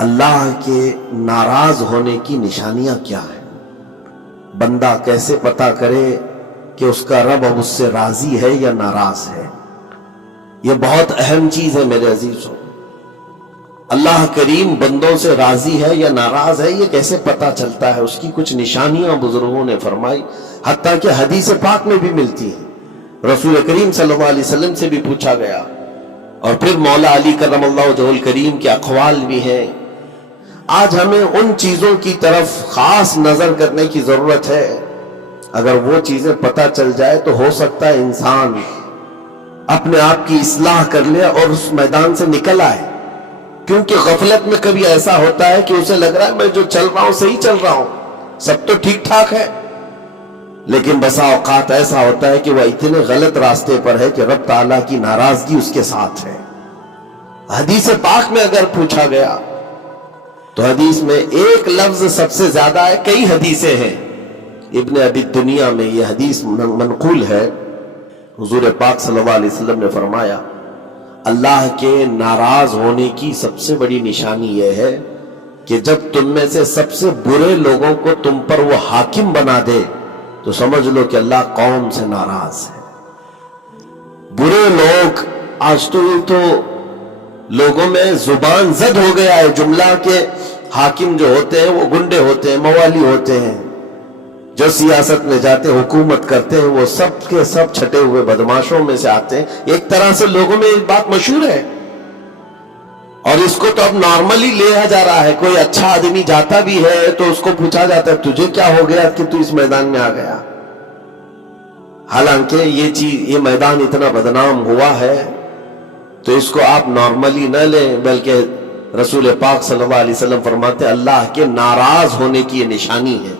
اللہ کے ناراض ہونے کی نشانیاں کیا ہیں؟ بندہ کیسے پتا کرے کہ اس کا رب اب اس سے راضی ہے یا ناراض ہے؟ یہ بہت اہم چیز ہے میرے عزیزوں۔ اللہ کریم بندوں سے راضی ہے یا ناراض ہے، یہ کیسے پتا چلتا ہے؟ اس کی کچھ نشانیاں بزرگوں نے فرمائی، حتیٰ کہ حدیث پاک میں بھی ملتی ہیں۔ رسول کریم صلی اللہ علیہ وسلم سے بھی پوچھا گیا، اور پھر مولا علی کرم اللہ وجہہ الکریم کے اقوال بھی ہیں۔ آج ہمیں ان چیزوں کی طرف خاص نظر کرنے کی ضرورت ہے۔ اگر وہ چیزیں پتہ چل جائے تو ہو سکتا ہے انسان اپنے آپ کی اصلاح کر لے اور اس میدان سے نکل آئے، کیونکہ غفلت میں کبھی ایسا ہوتا ہے کہ اسے لگ رہا ہے میں جو چل رہا ہوں صحیح چل رہا ہوں، سب تو ٹھیک ٹھاک ہے، لیکن بسا اوقات ایسا ہوتا ہے کہ وہ اتنے غلط راستے پر ہے کہ رب تعالیٰ کی ناراضگی اس کے ساتھ ہے۔ حدیث پاک میں اگر پوچھا گیا تو حدیث میں ایک لفظ سب سے زیادہ ہے، کئی حدیثیں ہیں۔ ابن ابی دنیا میں یہ حدیث منقول ہے، حضور پاک صلی اللہ علیہ وسلم نے فرمایا اللہ کے ناراض ہونے کی سب سے بڑی نشانی یہ ہے کہ جب تم میں سے سب سے برے لوگوں کو تم پر وہ حاکم بنا دے تو سمجھ لو کہ اللہ قوم سے ناراض ہے۔ برے لوگ، آج تو یہ تو لوگوں میں زبان زد ہو گیا ہے جملہ کہ حاکم جو ہوتے ہیں وہ گنڈے ہوتے ہیں، موالی ہوتے ہیں، جو سیاست میں جاتے ہیں، حکومت کرتے ہیں، وہ سب کے سب چھٹے ہوئے بدماشوں میں سے آتے ہیں۔ ایک طرح سے لوگوں میں ایک بات مشہور ہے، اور اس کو تو اب نارملی لیا جا رہا ہے۔ کوئی اچھا آدمی جاتا بھی ہے تو اس کو پوچھا جاتا ہے تجھے کیا ہو گیا کہ تو اس میدان میں آ گیا؟ حالانکہ یہ میدان اتنا بدنام ہوا ہے تو اس کو آپ نارملی نہ لیں، بلکہ رسول پاک صلی اللہ علیہ وسلم فرماتے ہیں اللہ کے ناراض ہونے کی یہ نشانی ہے۔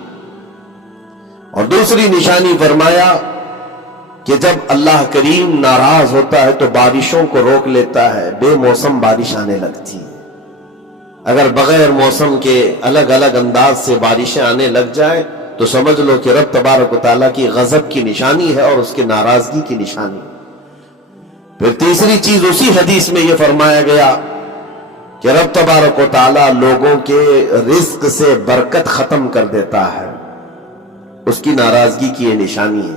اور دوسری نشانی فرمایا کہ جب اللہ کریم ناراض ہوتا ہے تو بارشوں کو روک لیتا ہے، بے موسم بارش آنے لگتی ہے۔ اگر بغیر موسم کے الگ الگ انداز سے بارشیں آنے لگ جائیں تو سمجھ لو کہ رب تبارک و تعالیٰ کی غضب کی نشانی ہے اور اس کی ناراضگی کی نشانی۔ پھر تیسری چیز اسی حدیث میں یہ فرمایا گیا کہ رب تبارک و تعالیٰ لوگوں کے رزق سے برکت ختم کر دیتا ہے، اس کی ناراضگی کی یہ نشانی ہے۔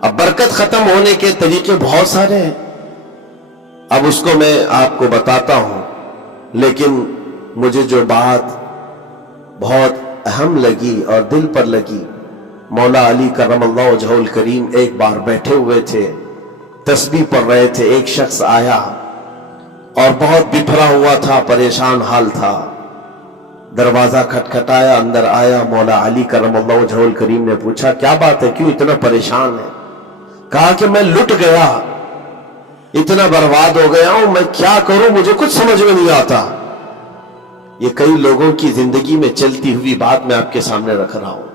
اب برکت ختم ہونے کے طریقے بہت سارے ہیں، اب اس کو میں آپ کو بتاتا ہوں، لیکن مجھے جو بات بہت اہم لگی اور دل پر لگی، مولا علی کرم اللہ وجہہ الکریم ایک بار بیٹھے ہوئے تھے، تسبیح پڑھ رہے تھے، ایک شخص آیا اور بہت بپھرا ہوا تھا، پریشان حال تھا۔ دروازہ کھٹکھٹایا، اندر آیا، مولا علی کرم اللہ وجہہ الکریم نے پوچھا کیا بات ہے، کیوں اتنا پریشان ہے؟ کہا کہ میں لٹ گیا، اتنا برباد ہو گیا ہوں، میں کیا کروں، مجھے کچھ سمجھ میں نہیں آتا۔ یہ کئی لوگوں کی زندگی میں چلتی ہوئی بات میں آپ کے سامنے رکھ رہا ہوں۔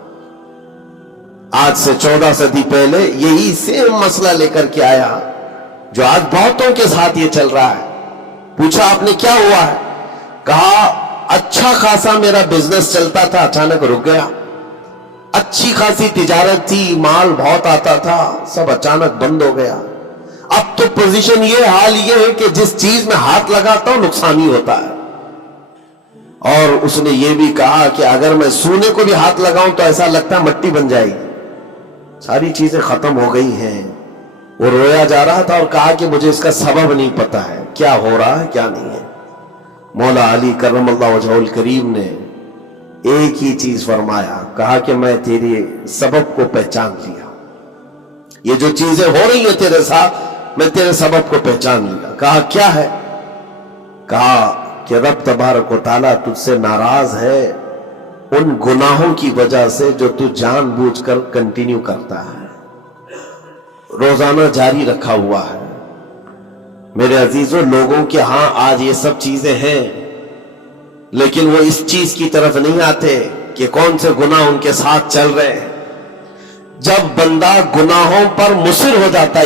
آج سے 14 صدی پہلے یہی سیم مسئلہ لے کر کے آیا جو آج بہتوں کے ساتھ یہ چل رہا ہے۔ پوچھا آپ نے کیا ہوا ہے؟ کہا اچھا خاصا میرا بزنس چلتا تھا، اچانک رک گیا، اچھی خاصی تجارت تھی، مال بہت آتا تھا، سب اچانک بند ہو گیا۔ اب تو پوزیشن یہ، حال یہ ہے کہ جس چیز میں ہاتھ لگاتا ہوں نقصان ہی ہوتا ہے۔ اور اس نے یہ بھی کہا کہ اگر میں سونے کو بھی ہاتھ لگاؤں تو ایسا لگتا ہے مٹی بن جائے گی، ساری چیزیں ختم ہو گئی ہیں۔ وہ رویا جا رہا تھا اور کہا کہ مجھے اس کا سبب نہیں پتا ہے، کیا ہو رہا ہے کیا نہیں ہے۔ مولا علی کرم اللہ وجہہ الکریم نے ایک ہی چیز فرمایا، کہا کہ میں تیرے سبب کو پہچان لیا، یہ جو چیزیں ہو رہی ہیں تیرے ساتھ میں تیرے سبب کو پہچان لیا۔ کہا کیا ہے؟ کہا کہ رب تبارک و تعالیٰ تجھ سے ناراض ہے ان گناہوں کی وجہ سے جو تو جان بوجھ کر کنٹینیو کرتا ہے، روزانہ جاری رکھا ہوا ہے۔ میرے عزیزوں، لوگوں کے ہاں آج یہ سب چیزیں ہیں، لیکن وہ اس چیز کی طرف نہیں آتے کہ کون سے گناہ ان کے ساتھ چل رہے ہیں۔ جب بندہ گناہوں پر مصر ہو جاتا ہے،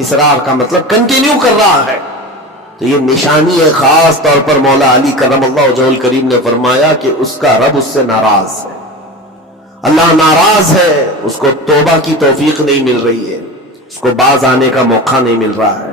اصرار کا مطلب کنٹینیو کر رہا ہے، تو یہ نشانی ہے۔ خاص طور پر مولا علی کرم اللہ وجہہ الکریم نے فرمایا کہ اس کا رب اس سے ناراض ہے، اللہ ناراض ہے، اس کو توبہ کی توفیق نہیں مل رہی ہے، اس کو باز آنے کا موقع نہیں مل رہا ہے۔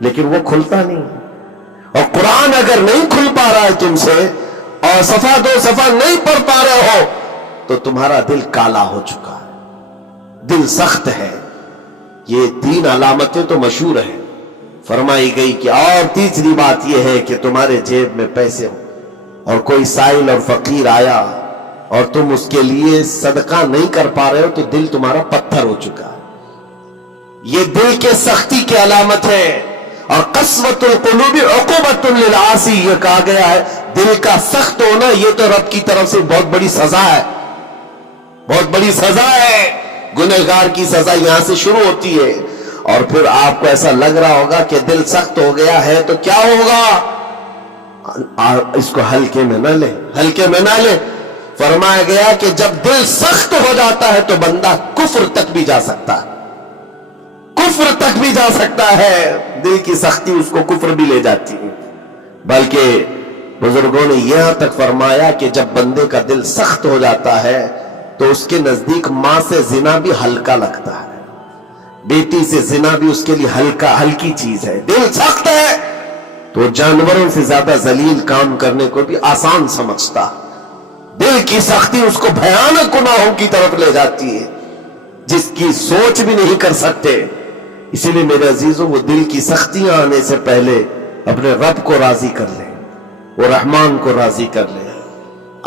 لیکن وہ کھلتا نہیں. اور قرآن اگر نہیں کھل پا رہا ہے تم سے اور صفحہ دو صفحہ نہیں پڑھ پا رہے ہو تو تمہارا دل کالا ہو چکا ہے, دل سخت ہے. یہ 3 علامتیں تو مشہور ہیں فرمائی گئی کہ اور تیسری بات یہ ہے کہ تمہارے جیب میں پیسے ہو اور کوئی سائل اور فقیر آیا اور تم اس کے لیے صدقہ نہیں کر پا رہے ہو تو دل تمہارا پتھر ہو چکا ہے. یہ دل کے سختی کی علامت ہے. اور قسوۃ القلوب عقوبۃ للعاصی, یہ کہا گیا ہے دل کا سخت ہونا یہ تو رب کی طرف سے بہت بڑی سزا ہے, بہت بڑی سزا ہے. گنہگار کی سزا یہاں سے شروع ہوتی ہے. اور پھر آپ کو ایسا لگ رہا ہوگا کہ دل سخت ہو گیا ہے تو کیا ہوگا, اس کو ہلکے میں نہ لے, ہلکے میں نہ لے. فرمایا گیا کہ جب دل سخت ہو جاتا ہے تو بندہ کفر تک بھی جا سکتا ہے, کفر تک بھی جا سکتا ہے. دل کی سختی اس کو کفر بھی لے جاتی ہے. بلکہ بزرگوں نے یہاں تک فرمایا کہ جب بندے کا دل سخت ہو جاتا ہے تو اس کے نزدیک ماں سے زنا بھی ہلکا لگتا ہے, بیٹی سے زنا بھی اس کے لیے ہلکی چیز ہے. دل سخت ہے تو جانوروں سے زیادہ ذلیل کام کرنے کو بھی آسان سمجھتا. دل کی سختی اس کو بھیانک گناہوں کی طرف لے جاتی ہے جس کی سوچ بھی نہیں کر سکتے. اسی لیے میرے عزیزوں وہ دل کی سختیاں آنے سے پہلے اپنے رب کو راضی کر لیں, وہ رحمان کو راضی کر لیں.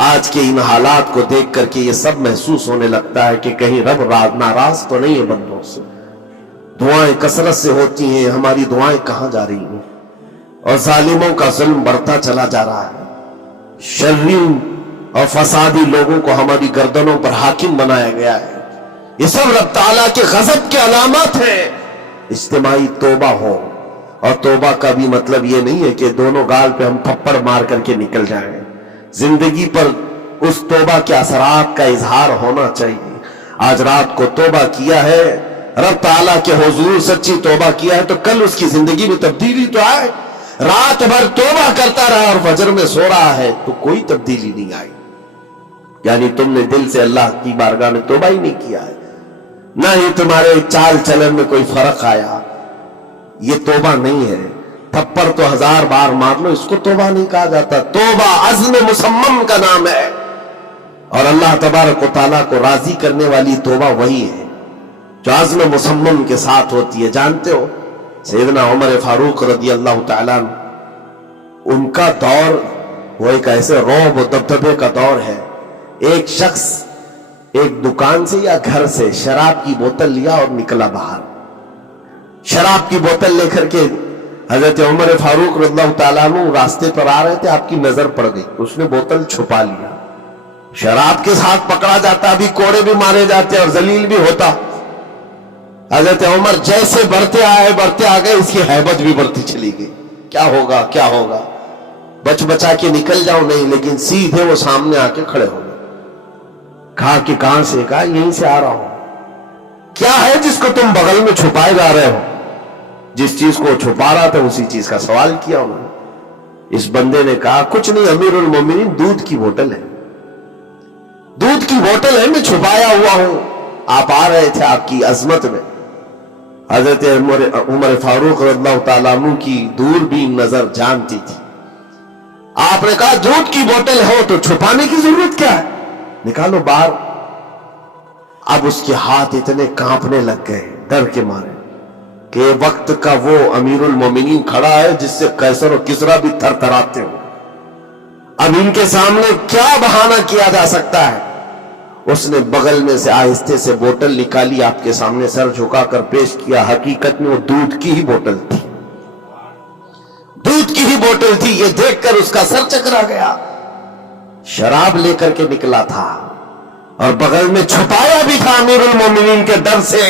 آج کے ان حالات کو دیکھ کر کے یہ سب محسوس ہونے لگتا ہے کہ کہیں رب ناراض تو نہیں ہے بندوں سے. دعائیں کثرت سے ہوتی ہیں, ہماری دعائیں کہاں جا رہی ہیں؟ اور ظالموں کا ظلم بڑھتا چلا جا رہا ہے. شریر اور فسادی لوگوں کو ہماری گردنوں پر حاکم بنایا گیا ہے. یہ سب رب تعالیٰ کے غضب کے علامات ہیں. اجتماعی توبہ ہو, اور توبہ کا بھی مطلب یہ نہیں ہے کہ دونوں گال پہ ہم تھپڑ مار کر کے نکل جائیں. زندگی پر اس توبہ کے اثرات کا اظہار ہونا چاہیے. آج رات کو توبہ کیا ہے, رب تعالیٰ کے حضور سچی توبہ کیا ہے تو کل اس کی زندگی میں تبدیلی تو آئے. رات بھر توبہ کرتا رہا اور فجر میں سو رہا ہے تو کوئی تبدیلی نہیں آئی. یعنی تم نے دل سے اللہ کی بارگاہ میں توبہ ہی نہیں کیا ہے, نہ ہی تمہارے چال چلن میں کوئی فرق آیا. یہ توبہ نہیں ہے. تھپڑ تو 1000 بار مار لو, اس کو توبہ نہیں کہا جاتا. توبہ عزم مصمم کا نام ہے, اور اللہ تبارک و تعالیٰ کو راضی کرنے والی توبہ وہی ہے جو عزم مصمم کے ساتھ ہوتی ہے. جانتے ہو سیدنا عمر فاروق رضی اللہ تعالیٰ عنہ, ان کا دور وہ ایک ایسے رعب و دبدبے کا دور ہے. ایک شخص ایک دکان سے یا گھر سے شراب کی بوتل لیا اور نکلا باہر. شراب کی بوتل لے کر کے حضرت عمر فاروق رضی اللہ تعالیٰ عنہ راستے پر آ رہے تھے, آپ کی نظر پڑ گئی, اس نے بوتل چھپا لیا. شراب کے ساتھ پکڑا جاتا, ابھی کوڑے بھی مارے جاتے اور ذلیل بھی ہوتا. حضرت عمر جیسے بڑھتے آ گئے, اس کی ہیبت بھی بڑھتی چلی گئی. کیا ہوگا کیا ہوگا, بچ بچا کے نکل جاؤ نہیں, لیکن سیدھے وہ سامنے آ کے کھڑے ہو گئے. کہا کہ کہاں سے؟ کہا یہیں سے آ رہا ہوں. کیا ہے جس کو تم بغل میں چھپائے جا رہے ہو؟ جس چیز کو چھپا رہا تھا اسی چیز کا سوال کیا انہوں نے. اس بندے نے کہا کچھ نہیں امیر المومنین, دودھ کی بوتل ہے, دودھ کی بوتل ہے, میں چھپایا ہوا ہوں. آپ آ رہے تھے آپ کی عظمت میں. حضرت عمر فاروق رضی اللہ تعالیٰ عنہ کی دور بھی نظر جانتی تھی. آپ نے کہا دودھ کی بوتل ہو تو چھپانے کی ضرورت کیا ہے, نکالو باہر. اب اس کے ہاتھ اتنے کانپنے لگ گئے ڈر کے مارے کہ وقت کا وہ امیر المومنین کھڑا ہے جس سے قیصر و کسریٰ بھی تھر تھراتے ہو. اب ان کے سامنے کیا بہانہ کیا جا سکتا ہے؟ اس نے بغل میں سے آہستہ سے بوتل نکالی, آپ کے سامنے سر جھکا کر پیش کیا. حقیقت میں وہ دودھ کی ہی بوتل تھی, دودھ کی ہی بوتل تھی. یہ دیکھ کر اس کا سر چکرا گیا. شراب لے کر کے نکلا تھا اور بغل میں چھپایا بھی تھا امیر المومنین کے ڈر سے.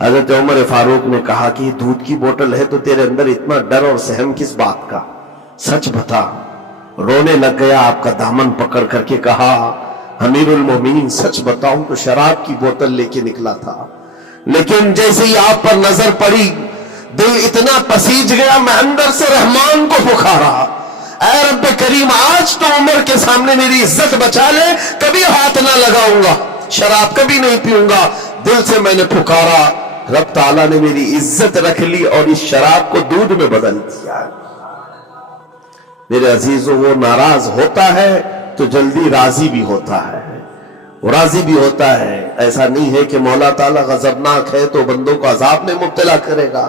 حضرت عمر فاروق نے کہا کہ یہ دودھ کی بوتل ہے تو تیرے اندر اتنا ڈر اور سہم کس بات کا, سچ بتا. رونے لگ گیا, آپ کا دامن پکڑ کر کے کہا امیر المومنین سچ بتاؤں تو شراب کی بوتل لے کے نکلا تھا, لیکن جیسے ہی آپ پر نظر پڑی دل اتنا پسیج گیا, میں اندر سے رحمان کو پکارا, اے رب کریم آج تو عمر کے سامنے میری عزت بچا لے, کبھی ہاتھ نہ لگاؤں گا, شراب کبھی نہیں پیوں گا. دل سے میں نے پکارا, رب تعالیٰ نے میری عزت رکھ لی اور اس شراب کو دودھ میں بدل دیا۔ میرے عزیزوں، وہ ناراض ہوتا ہے تو جلدی راضی بھی ہوتا ہے، وہ راضی بھی ہوتا ہے۔ ایسا نہیں ہے کہ مولا تعالیٰ غضبناک ہے تو بندوں کو عذاب میں مبتلا کرے گا۔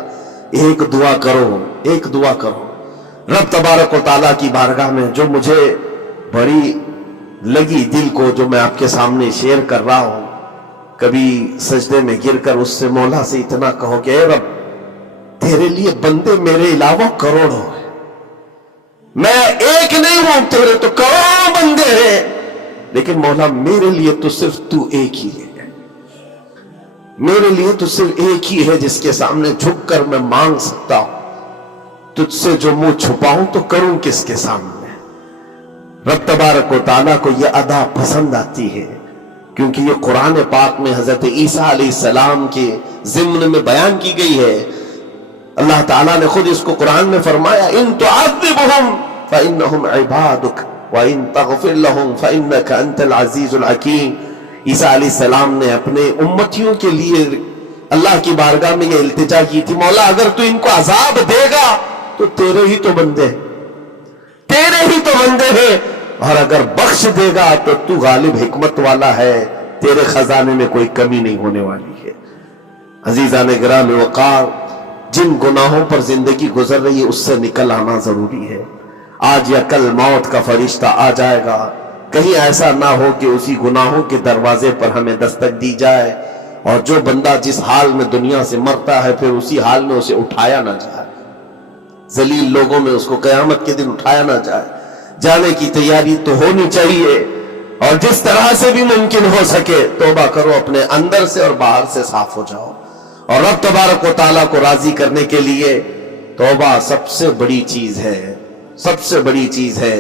ایک دعا کرو، ایک دعا کرو رب تبارک و تعالیٰ کی بارگاہ میں، جو مجھے بڑی لگی دل کو، جو میں آپ کے سامنے شیئر کر رہا ہوں۔ کبھی سجدے میں گر کر اس سے مولا سے اتنا کہو کہ اے رب، تیرے لیے بندے میرے علاوہ کروڑوں ہیں، میں ایک نہیں ہوں، تیرے تو کروڑوں بندے ہیں، لیکن مولا میرے لیے تو صرف تو ایک ہی ہے، میرے لیے تو صرف ایک ہی ہے جس کے سامنے جھک کر میں مانگ سکتا ہوں۔ تجھ سے جو منہ چھپاؤں تو کروں کس کے سامنے؟ رب تبارک و تعالیٰ کو یہ ادا پسند آتی ہے، کیونکہ یہ قرآن پاک میں حضرت عیسیٰ علیہ السلام کے ضمن میں بیان کی گئی ہے۔ اللہ تعالیٰ نے خود اس کو قرآن میں فرمایا، ان تعذبهم فإنهم عبادك وإن تغفر لهم فإنك أنت العزيز الحكيم۔ عیسیٰ علیہ السلام نے اپنے امتیوں کے لیے اللہ کی بارگاہ میں یہ التجا کی تھی، مولا اگر تو ان کو عذاب دے گا تو تیرے ہی تو بندے ہیں، تیرے ہی تو بندے ہیں، اور اگر بخش دے گا تو تو غالب حکمت والا ہے، تیرے خزانے میں کوئی کمی نہیں ہونے والی ہے۔ عزیزان گرامی وقار، جن گناہوں پر زندگی گزر رہی ہے اس سے نکل آنا ضروری ہے۔ آج یا کل موت کا فرشتہ آ جائے گا، کہیں ایسا نہ ہو کہ اسی گناہوں کے دروازے پر ہمیں دستک دی جائے، اور جو بندہ جس حال میں دنیا سے مرتا ہے پھر اسی حال میں اسے اٹھایا نہ جائے، ذلیل لوگوں میں اس کو قیامت کے دن اٹھایا نہ جائے۔ جانے کی تیاری تو ہونی چاہیے، اور جس طرح سے بھی ممکن ہو سکے توبہ کرو، اپنے اندر سے اور باہر سے صاف ہو جاؤ، اور رب تبارک و تعالیٰ کو راضی کرنے کے لیے توبہ سب سے بڑی چیز ہے، سب سے بڑی چیز ہے۔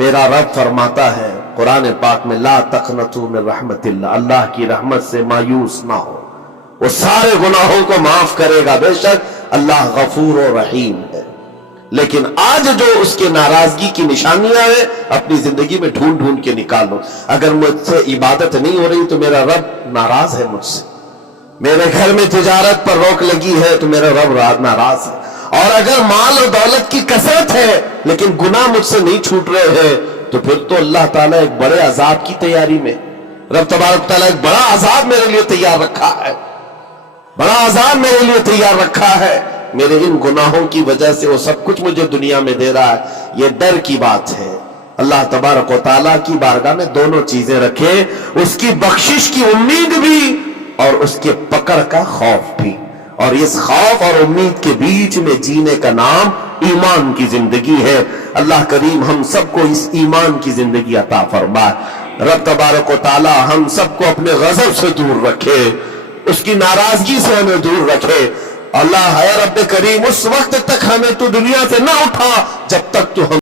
میرا رب فرماتا ہے قرآن پاک میں، لا تقنطوا من رحمت اللہ، اللہ کی رحمت سے مایوس نہ ہو، وہ سارے گناہوں کو معاف کرے گا، بے شک اللہ غفور و رحیم ہے۔ لیکن آج جو اس کے ناراضگی کی نشانیاں ہیں اپنی زندگی میں ڈھونڈ ڈھونڈ کے نکالو۔ اگر مجھ سے عبادت نہیں ہو رہی تو میرا رب ناراض ہے مجھ سے، میرے گھر میں تجارت پر روک لگی ہے تو میرا رب ناراض ہے، اور اگر مال و دولت کی کثرت ہے لیکن گناہ مجھ سے نہیں چھوٹ رہے ہیں تو پھر تو اللہ تعالیٰ ایک بڑے عذاب کی تیاری میں، رب تبارک تعالیٰ ایک بڑا عذاب میرے لیے تیار رکھا ہے، بڑا عذاب میرے لیے تیار رکھا ہے۔ میرے ان گناہوں کی وجہ سے وہ سب کچھ مجھے دنیا میں دے رہا ہے، یہ ڈر کی بات ہے۔ اللہ تبارک و تعالیٰ کی بارگاہ میں دونوں چیزیں رکھے، اس کی بخشش کی امید بھی اور اس کے پکڑ کا خوف بھی، اور اس خوف اور امید کے بیچ میں جینے کا نام ایمان کی زندگی ہے۔ اللہ کریم ہم سب کو اس ایمان کی زندگی عطا فرمائے۔ رب تبارک و تعالیٰ ہم سب کو اپنے غضب سے دور رکھے، اس کی ناراضگی سے ہمیں دور رکھے۔ اللہ ہے رب کریم، اس وقت تک ہمیں تو دنیا سے نہ اٹھا جب تک تو ہم